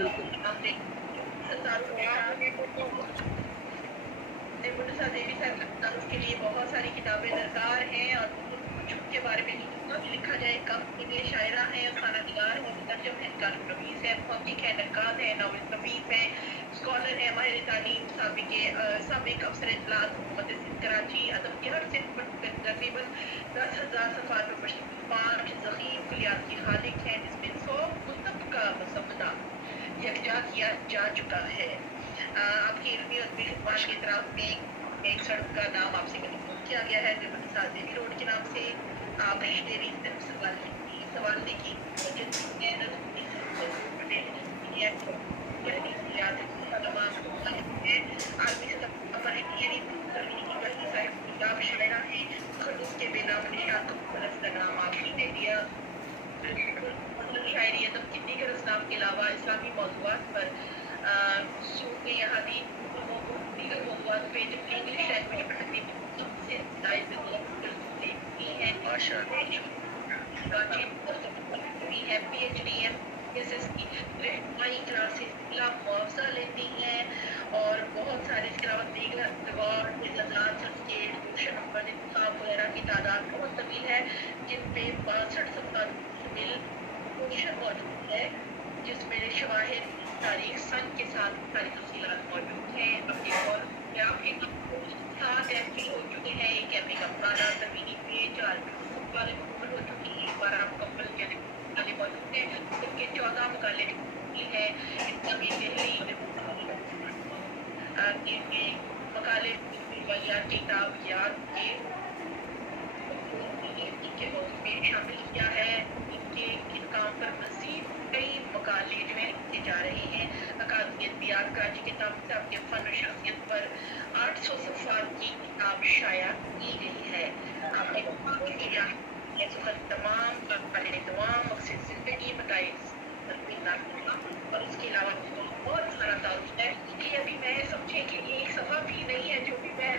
बिल्कुल। मुनसा देवी साहब के लिए बहुत सारी किताबें दरकार हैं और कुछ उनके बारे में लिखा जाए। कम ये शायरा हैं, खाना निगार है, मुतरजम है, कानून नवीस है, मुहक्किक है, नक्काद है, नावल नवीस है, स्कॉलर है, माहिर तालीम, साबिक अफसर इत्तलात हुकूमत सिंध कराची, अदब के हर सिंध पर तकरीबन 10,000 सफ़ात में मशहूर 5 ज़ख़ीम कुलियात की खालिक हैं, जिसमें 100 कुतुब का मुसव्वदा यकजा किया जा चुका है। आपकी इल्मी और खिदमत की तरफ में एक सड़क का नाम आपसे मनसूब किया गया है जो मुनसा देवी रोड के नाम से। आप देवी सवाल देखिए शायरा है खलूस के बेनाम निशात नाम आपने दे दिया। शायरी अदब की दीगर असनाफ के अलावा इस्लामी मौज़ूआत पर सूफ़ी हदीस दीगर मौज़ूआत पे जो इंग्लिश लैंग्वेज पढ़ने में सबसे है PhD है SSC रहनुमाई क्लासेस का मुआवजा लेती हैं और बहुत सारे इसके अलावा दीगर अवार्ड एजाज़ात सर्टिफिकेट रोशन नंबर इंतखाब वगैरह की तादाद बहुत तवील है जिनमें 62 सफ़ात शामिल रोशन मौजूद है जिसमें शवाहिद तारीख सन के साथ सारी तफसीलात मौजूद हैं। अपने और आपके 7 MPhil हो चुके हैं, एक MA का पुराना तमीनी पे 4 वाले मुकम्मल हो चुकी है, 12 मुकम्मल वाले मौजूद हैं, इनके 14 मुकाले हैं। इनका भी पहली के मकाले रवायात किताब याद के में शामिल किया है। इनके इन काम पर मज़ीद कई मकाले जो है लिखे जा रहे हैं। अकादमियत बियार कराची किताब से आपके फ़न और शख्सियत पर 800 सफ़ात की किताब शाया की गई है। आपने तमाम मकसद ज़िंदगी बताई और उसके अलावा बहुत सारा तारुफ है कि अभी मैं समझे कि एक सफ़ा भी नहीं है जो भी मैं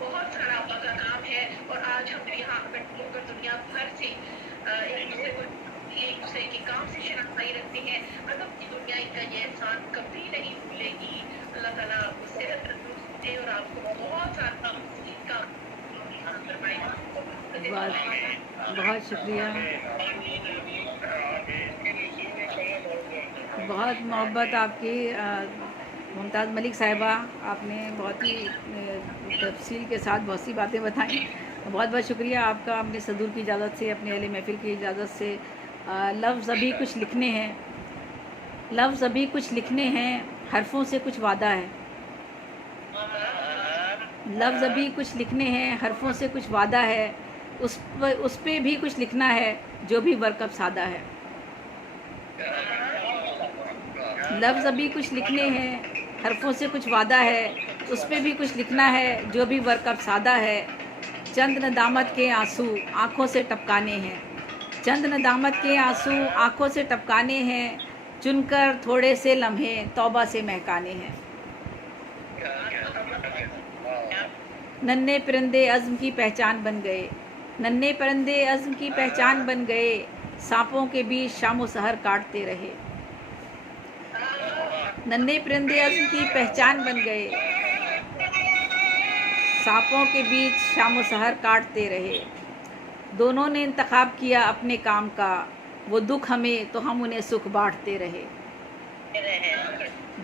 बहुत सारा अल्लाह का काम है। और आज हम यहाँ बैठे होकर दुनिया भर से एक दूसरे के काम से शनाख्ताई रखते हैं। अदब की दुनिया का ये एहसान कभी नहीं भूलेगी। अल्लाह ताला आपको सेहत तंदुरुस्ती दे और आपको बहुत सारा काम बहुत शुक्रिया, बहुत मोहब्बत आपकी मुमताज़ मलिक साहिबा। आपने बहुत ही तफसील के साथ बहुत सी बातें बताई। बहुत बहुत शुक्रिया आपका। अपने सदूर की इजाज़त से, अपने अहले महफिल की इजाज़त से लफ्ज़ अभी कुछ लिखने हैं, लफ्ज़ अभी कुछ लिखने हैं, हरफों से कुछ वादा है। लफ्ज़ अभी कुछ लिखने हैं, हरफों से कुछ वादा है। उस पे भी कुछ लिखना है जो भी वर्कअप सादा है। लफ्ज़ अभी कुछ लिखने हैं, हरफों से कुछ वादा है। उस पे भी कुछ लिखना है जो भी वर्कअप सादा है। चंद नदामत के आंसू आँखों से टपकाने हैं, चंद नदामत के आंसू आँखों से टपकाने हैं। चुनकर थोड़े से लम्हे तौबा से महकाने हैं। नन्हे परिंदे अज़्म की पहचान बन गए, नन्हे परिंदे अज़्म की पहचान बन गए। सांपों के बीच शाम सहर काटते रहे, नन्हे परिंदे अज़्म की पहचान बन गए। सांपों के बीच शाम सहर काटते रहे। दोनों ने इंतखाब किया अपने काम का, वो दुख हमें तो हम उन्हें सुख बांटते रहे।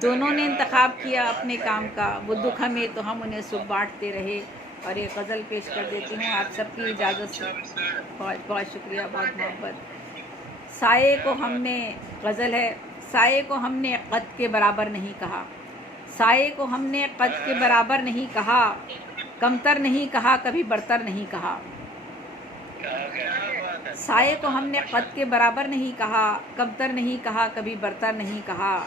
दोनों ने इंतखाब किया अपने काम का, वो दुख हमें तो हम उन्हें सुख बांटते रहे। और ये गज़ल पेश कर देती हूँ आप सबकी इजाज़त से। बहुत बहुत शुक्रिया, बहुत मोहब्बत। साये को हमने, गज़ल है, साये को हमने कद के बराबर नहीं कहा, साये को हमने कद के बराबर नहीं कहा। कमतर नहीं कहा, कभी बरतर नहीं कहा। साये को हमने कद के बराबर नहीं कहा, कमतर नहीं कहा, कभी बरतर नहीं कहा।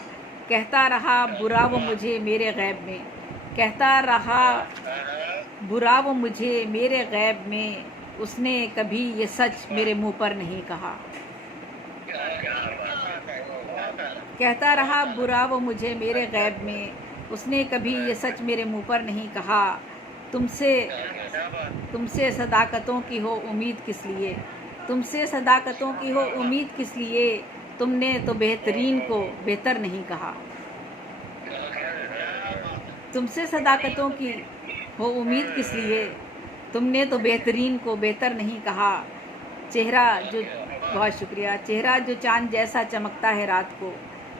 कहता रहा बुरा वो मुझे मेरे गैब में, कहता रहा बुरा वो मुझे मेरे गैब में। उसने कभी ये सच मेरे मुंह पर नहीं कहा। कहता रहा बुरा वो मुझे मेरे गैब में, उसने कभी ये सच मेरे मुंह पर नहीं कहा। तुमसे सदाकतों की हो उम्मीद किस लिए, तुमसे सदाकतों की हो उम्मीद किस लिए। تم نے تو بہترین کو بہتر نہیں کہا. تم سے صداقتوں کی ہو امید کس لیے, تم نے تو بہترین کو بہتر نہیں کہا. چہرہ جو بہت شکریہ. چہرہ جو چاند جیسا چمکتا ہے رات کو,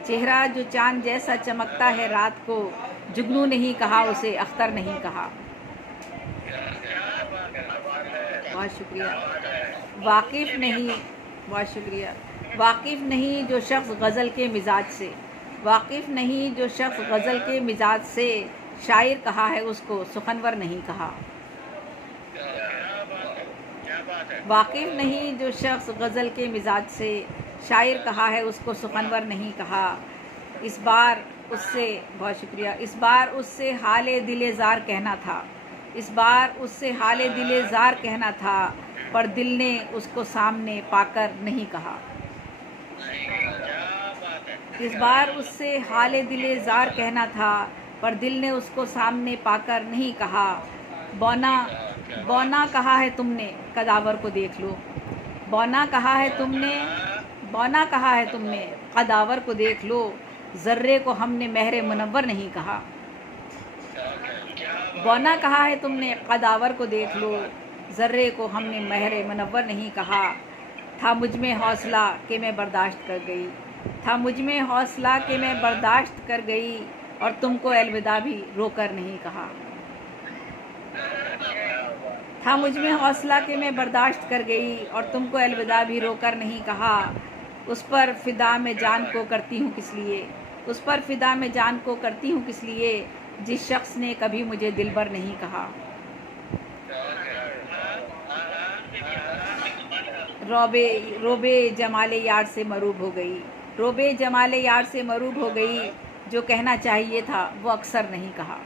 چہرہ جو چاند جیسا چمکتا ہے رات کو, جگنو نہیں کہا اسے, اختر نہیں کہا. بہت شکریہ. واقف نہیں, بہت شکریہ. واقف نہیں جو شخص غزل کے مزاج سے, واقف نہیں جو شخص غزل کے مزاج سے, شاعر کہا ہے اس کو سخنور نہیں کہا. واقف نہیں جو شخص غزل کے مزاج سے, شاعر کہا ہے اس کو سخنور نہیں کہا. اس بار اس سے, بہت شکریہ, اس بار اس سے حال دل زار کہنا تھا, اس بار اس سے حال دل زار کہنا تھا, پر دل نے اس کو سامنے پا کر نہیں کہا. اس بار اس سے حال دل زار کہنا تھا, پر دل نے اس کو سامنے پا کر نہیں کہا. بونا بونا کہا ہے تم نے, قداور کو دیکھ لو. بونا کہا ہے تم نے, بونا کہا ہے تم نے, قداور کو دیکھ لو. ذرے کو ہم نے مہر منور نہیں کہا. بونا کہا ہے تم نے, قداور کو دیکھ لو. ذرے کو ہم نے مہر منور نہیں کہا. تھا مجھ میں حوصلہ کہ میں برداشت کر گئی, تھا مجھ میں حوصلہ کہ میں برداشت کر گئی, اور تم کو الوداع بھی رو کر نہیں کہا. تھا مجھ میں حوصلہ کہ میں برداشت کر گئی, اور تم کو الوداع بھی رو کر نہیں کہا. اس پر فدا میں جان کو کرتی ہوں کس لیے, اس پر فدا میں جان کو کرتی ہوں کس لیے, جس شخص نے کبھی مجھے دلبر نہیں کہا. روبے جمال یار سے مروب ہو گئی, روبے جمال یار سے مروب ہو گئی, جو کہنا چاہیے تھا وہ اکثر نہیں کہا.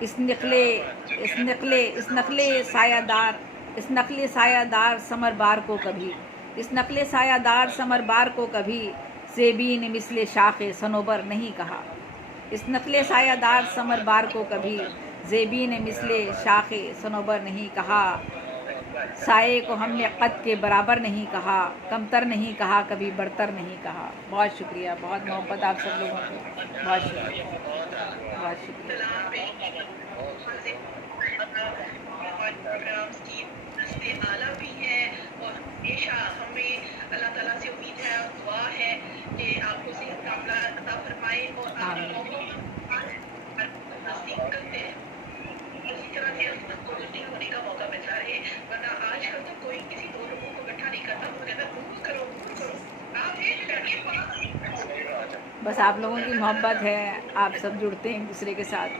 اس نقلے سایہ دار سمر بار کو کبھی, اس نقلے سایہ دار سمر بار کو کبھی, زیبین مثل شاخ صنوبر نہیں کہا. اس نقلے سایہ دار سمر بار کو کبھی, زیبین مثل شاخ صنوبر نہیں کہا. سائے کو ہم نے قد کے برابر نہیں کہا, کمتر نہیں کہا, کبھی برتر نہیں کہا. بہت شکریہ, بہت محبت آپ سب لوگوں کی, بہت شکریہ, بہت شکریہ. پروگرامز کی رستے اعلیٰ بھی ہیں, اور ہمیشہ ہمیں اللہ تعالیٰ سے امید ہے اور دعا ہے کہ آپ کو صحت کاملہ عطا فرمائے, اور آپ کرتے ہیں اسی طرح سے ابھی تک پازیٹیو ہونے کا موقع ملتا رہے, ورنہ آج کل تو کوئی کسی دو لوگوں کو اکٹھا نہیں کرتا, وہ کہتا دور کرو دور کرو, آپ ایک ڈریے پاس. بس آپ لوگوں کی محبت ہے, آپ سب جڑتے ہیں ایک دوسرے کے ساتھ.